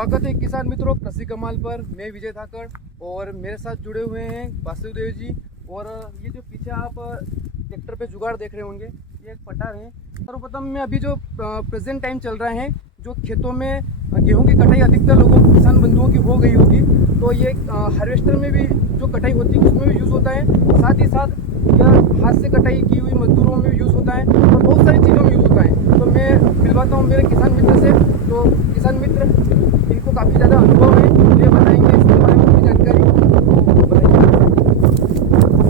स्वागत है किसान मित्रों कृषि कमाल पर। मैं विजय धाकड़ और मेरे साथ जुड़े हुए हैं वासुदेव जी। और ये जो पीछे आप ट्रैक्टर पे जुगाड़ देख रहे होंगे ये एक पटार है। सर्वप्रथम में अभी जो प्रेजेंट टाइम चल रहा है, जो खेतों में गेहूं की कटाई अधिकतर लोगों किसान बंधुओं की हो गई होगी, तो ये हार्वेस्टर में भी जो कटाई होती है उसमें भी यूज़ होता है। साथ ही साथ यह हाथ से कटाई की हुई मजदूरों में भी यूज़ होता है और बहुत सारी चीज़ों में यूज़ होता है। तो मैं मिलवाता हूँ मेरे किसान मित्र से। तो किसान मित्र इनको काफ़ी ज़्यादा अनुभव है, ये बताएंगे इसके बारे में अपनी जानकारी। तो बताइए।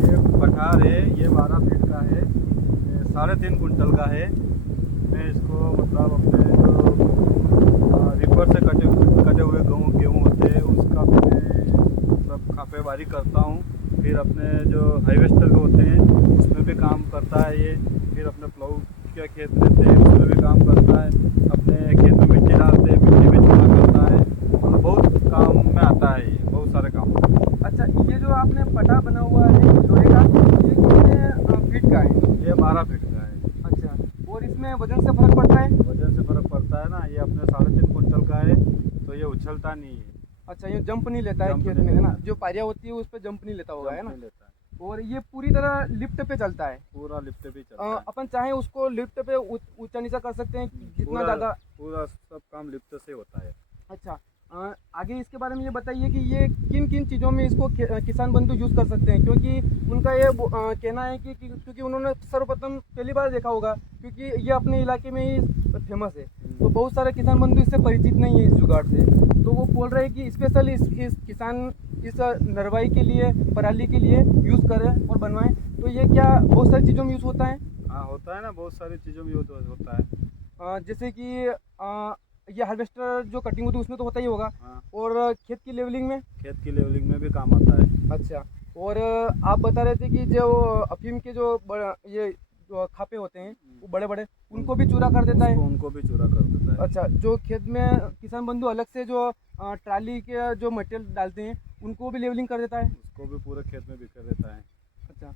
ये पठार है, ये 12 फीट का है, 3.5 कुंटल का है। मैं इसको मतलब अपने जो रिपर से कटे हुए गेहूँ होते हैं उसका मैं मतलब खापेबारी करता हूँ। फिर अपने जो हार्वेस्टर के होते हैं उसमें भी काम करता है ये। फिर अपने प्लाऊ के खेत रहते हैं उसमें भी काम करता है। अपने खेत में मिट्टी डालते हैं, मिट्टी में चूना करता है और बहुत काम में आता है ये, बहुत सारे काम। अच्छा, ये जो आपने पटा बना हुआ है लोहे का, ये कितने फीट का है? ये 12 फीट का है। अच्छा, और इसमें वजन से फर्क पड़ता है? वजन से फर्क पड़ता है ना। ये अपने 3.5 कुंटल का है तो ये उछलता नहीं है। अच्छा, ये जंप नहीं लेता है जंप खेत नहीं में, है ना? लेता। जो पारिया होती है उस पर जंप नहीं लेता होगा, है जंप ना? नहीं लेता है। और ये पूरी तरह लिफ्ट पे चलता है। पूरा लिफ्ट भी चलता है। अपन चाहे उसको लिफ्ट पे ऊंचा नीचा कर सकते हैं जितना पूरा ज़्यादा। पूरा सब काम लिफ्ट से होता है। अच्छा, आगे इसके बारे में ये बताइए कि ये किन किन चीज़ों में इसको किसान बंधु यूज़ कर सकते हैं, क्योंकि उनका ये कहना है कि क्योंकि उन्होंने सर्वप्रथम पहली बार देखा होगा, क्योंकि ये अपने इलाके में ही फेमस है। तो बहुत सारे किसान बंधु इससे परिचित नहीं है इस जुगाड़ से। तो वो बोल रहे हैं कि स्पेशल इस किसान इस नरवाई के लिए, पराली के लिए यूज़ करें और बनवाएं। तो ये क्या बहुत सारी चीज़ों में यूज़ होता है? हाँ होता है ना, बहुत सारी चीज़ों में यूज होता है। जैसे कि ये हार्वेस्टर जो कटिंग होती है उसमें तो होता ही होगा। हाँ, और खेत की लेवलिंग में? खेत की लेवलिंग में भी काम आता है। अच्छा, और आप बता रहे थे कि जो अफीम के जो ये जो खापे होते हैं वो बड़े बड़े, उनको भी चूरा कर देता है? उनको भी चूरा कर देता है। अच्छा, जो खेत में किसान बंधु अलग से जो ट्राली के जो मटेरियल डालते हैं उनको भी लेवलिंग कर देता है? उसको भी पूरे खेत में बिखेर देता है। अच्छा,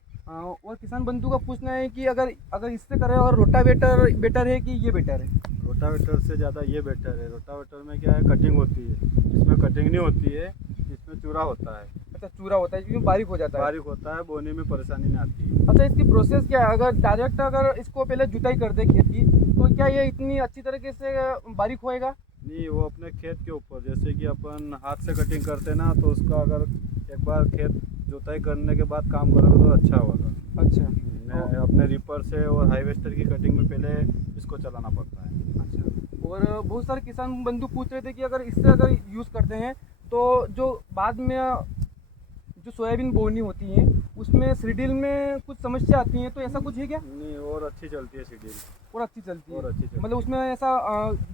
और किसान बंधु का पूछना है कि अगर इससे करें और रोटावेटर बेटर है कि ये बेटर है? रोटावेटर से ज़्यादा ये बेटर है। रोटावेटर में क्या है, कटिंग होती है, इसमें कटिंग नहीं होती है, इसमें चूरा होता है। अच्छा, चूरा होता है क्योंकि बारीक हो जाता है। बारीक होता है, बोने में परेशानी नहीं आती है। अच्छा, इसकी प्रोसेस क्या है? अगर डायरेक्ट अगर इसको पहले जुताई कर दे खेत की, तो क्या ये इतनी अच्छी तरीके से बारीक होएगा? नहीं, वो अपने खेत के ऊपर, जैसे कि अपन हाथ से कटिंग करते ना तो उसका अगर एक बार खेत जुताई करने के बाद काम करोगे तो अच्छा होगा। अच्छा, अपने रिपर से और हार्वेस्टर की कटिंग में पहले इसको चलाना पड़ता है। अच्छा। और बहुत सारे किसान बंधु पूछ रहे थे कि अगर यूज़ करते हैं तो जो बाद में जो सोयाबीन बोनी होती है उसमें सीडील में कुछ समस्या आती है, तो ऐसा कुछ है क्या? नहीं, और अच्छी चलती है सीढ़ी। और अच्छी चलती है? और अच्छी चलती है। मतलब उसमें ऐसा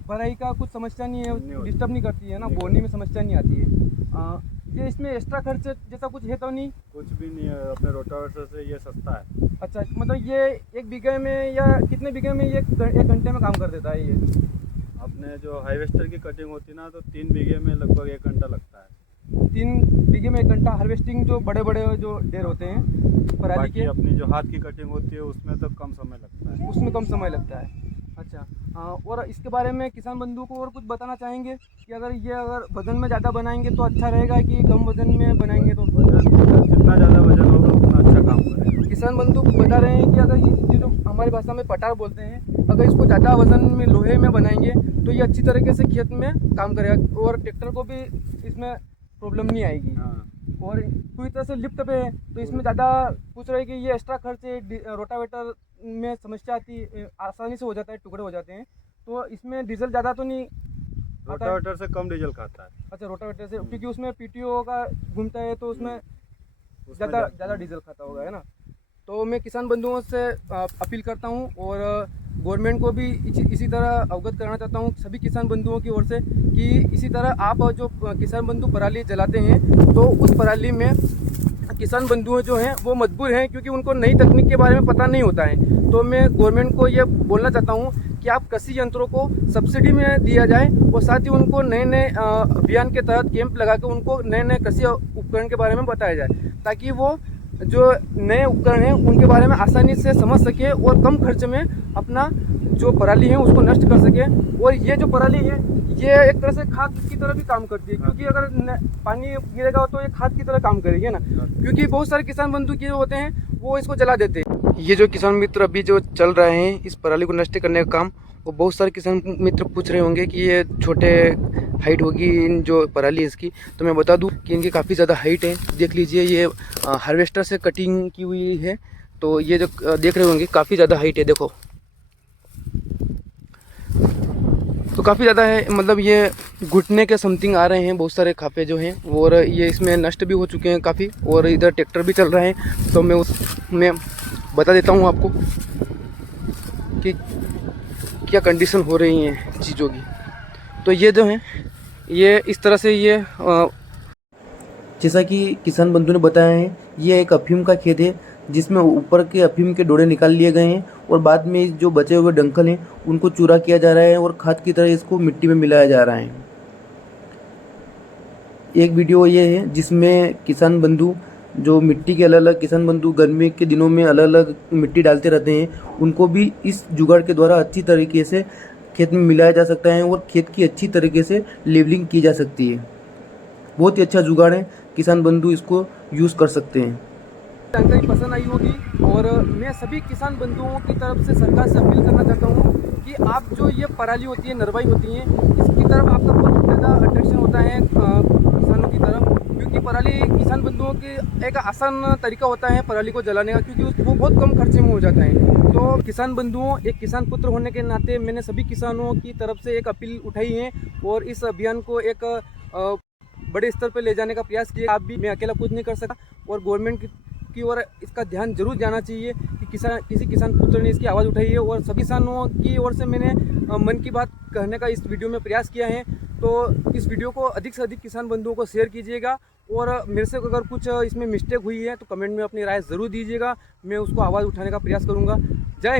भराई का कुछ समस्या नहीं नहीं है, होती। डिस्टर्ब नहीं करती है ना, नहीं बोनी में समस्या नहीं आती है। ये इसमें एक्स्ट्रा खर्च जैसा कुछ है तो नहीं? कुछ भी नहीं है, अपने रोटावेटर से ये सस्ता है। अच्छा, मतलब ये 1 बीघे में या कितने बीघे में ये 1 घंटे में काम कर देता है ये? अपने जो हार्वेस्टर की कटिंग होती है ना तो 3 बीघे में लगभग 1 घंटा लगता है। 3 बीघे में 1 घंटा? हार्वेस्टिंग जो बड़े बड़े जो ढेर होते हैं पराली बाकी के, अपनी जो हाथ की कटिंग होती है उसमें तो कम समय लगता है। उसमें कम समय लगता है। अच्छा, और इसके बारे में किसान बंधु को और कुछ बताना चाहेंगे कि अगर वजन में ज़्यादा बनाएंगे तो अच्छा रहेगा कि कम वजन में बनाएंगे तो? जितना ज़्यादा वजन होगा उतना अच्छा काम करेगा। किसान बंधु बता रहे हैं कि अगर ये जो हमारी भाषा में पटार बोलते हैं, अगर इसको ज़्यादा वजन में लोहे में बनाएंगे तो ये अच्छी तरीके से खेत में काम करेगा और ट्रैक्टर को भी इसमें प्रॉब्लम नहीं आएगी। हाँ, और पूरी तरह से लिफ्ट पे है तो इसमें ज़्यादा पूछ रहे हैं कि ये एक्स्ट्रा खर्च है, रोटावेटर में समस्या आती आसानी से हो जाता है, टुकड़े हो जाते हैं, तो इसमें डीजल ज़्यादा तो नहीं आता है? रोटावेटर से कम डीजल खाता है। अच्छा, रोटावेटर से, क्योंकि उसमें पीटीओ का घूमता है तो उसमें उसमें ज़्यादा डीजल खाता होगा, है ना? तो मैं किसान बंधुओं से अपील करता हूँ और गवर्नमेंट को भी इसी तरह अवगत कराना चाहता हूँ सभी किसान बंधुओं की ओर से कि इसी तरह आप जो किसान बंधु पराली जलाते हैं तो उस पराली में किसान बंधु जो हैं वो मजबूर हैं, क्योंकि उनको नई तकनीक के बारे में पता नहीं होता है। तो मैं गवर्नमेंट को ये बोलना चाहता हूँ कि आप कृषि यंत्रों को सब्सिडी में दिया जाए और साथ ही उनको नए नए अभियान के तहत कैंप लगा के उनको नए नए कृषि उपकरण के बारे में बताया जाए, ताकि वो जो नए उपकरण हैं उनके बारे में आसानी से समझ सके और कम खर्च में अपना जो पराली है उसको नष्ट कर सके। और ये जो पराली है ये एक तरह से खाद की तरह भी काम करती है, क्योंकि अगर पानी गिरेगा तो ये खाद की तरह काम करेगी ना, क्योंकि बहुत सारे किसान बंधु जो होते हैं वो इसको जला देते हैं। ये जो किसान मित्र अभी जो चल रहे हैं इस पराली को नष्ट करने का काम, वो बहुत सारे किसान मित्र पूछ रहे होंगे कि ये छोटे हाइट होगी इन जो पराली इसकी, तो मैं बता दूं कि इनकी काफ़ी ज़्यादा हाइट है। देख लीजिए ये हार्वेस्टर से कटिंग की हुई है, तो ये जो देख रहे होंगे काफ़ी ज़्यादा हाइट है, देखो तो काफ़ी ज़्यादा है, मतलब ये घुटने के समथिंग आ रहे हैं बहुत सारे खापे जो हैं, और ये इसमें नष्ट भी हो चुके हैं काफ़ी, और इधर ट्रैक्टर भी चल रहे हैं। तो मैं उसमें बता देता हूँ आपको कि क्या कंडीशन हो रही हैं चीज़ों की। तो ये जो है ये इस तरह से ये जैसा कि किसान बंधु ने बताया है, ये एक अफीम का खेत है जिसमें ऊपर के अफीम के डोरे निकाल लिए गए हैं और बाद में जो बचे हुए डंकल हैं उनको चूरा किया जा रहा है और खाद की तरह इसको मिट्टी में मिलाया जा रहा है। एक वीडियो ये है जिसमें किसान बंधु जो मिट्टी के अलग अलग किसान बंधु गर्मी के दिनों में अलग अलग मिट्टी डालते रहते हैं, उनको भी इस जुगाड़ के द्वारा अच्छी तरीके से खेत में मिलाया जा सकता है और खेत की अच्छी तरीके से लेवलिंग की जा सकती है। बहुत ही अच्छा जुगाड़ है, किसान बंधु इसको यूज़ कर सकते हैं। जानकारी पसंद आई होगी, और मैं सभी किसान बंधुओं की तरफ से सरकार से अपील करना चाहता हूँ कि आप जो ये पराली होती है, नरवाई होती है, इसकी तरफ आपका बहुत ज़्यादा अट्रैक्शन होता है किसानों की तरफ, क्योंकि पराली किसान बंधुओं की एक आसान तरीका होता है पराली को जलाने का, क्योंकि वो बहुत कम खर्चे में हो जाता है। तो किसान बंधुओं, एक किसान पुत्र होने के नाते मैंने सभी किसानों की तरफ से एक अपील उठाई है और इस अभियान को एक बड़े स्तर पर ले जाने का प्रयास किया। आप भी, मैं अकेला कुछ नहीं कर सका, और गवर्नमेंट की ओर इसका ध्यान जरूर जाना चाहिए कि किसी किसान पुत्र ने इसकी आवाज़ उठाई है, और सभी किसानों की ओर से मैंने मन की बात कहने का इस वीडियो में प्रयास किया है। तो इस वीडियो को अधिक से अधिक किसान बंधुओं को शेयर कीजिएगा, और मेरे से अगर कुछ इसमें मिस्टेक हुई है तो कमेंट में अपनी राय ज़रूर दीजिएगा, मैं उसको आवाज़ उठाने का प्रयास करूँगा। जय हिंद।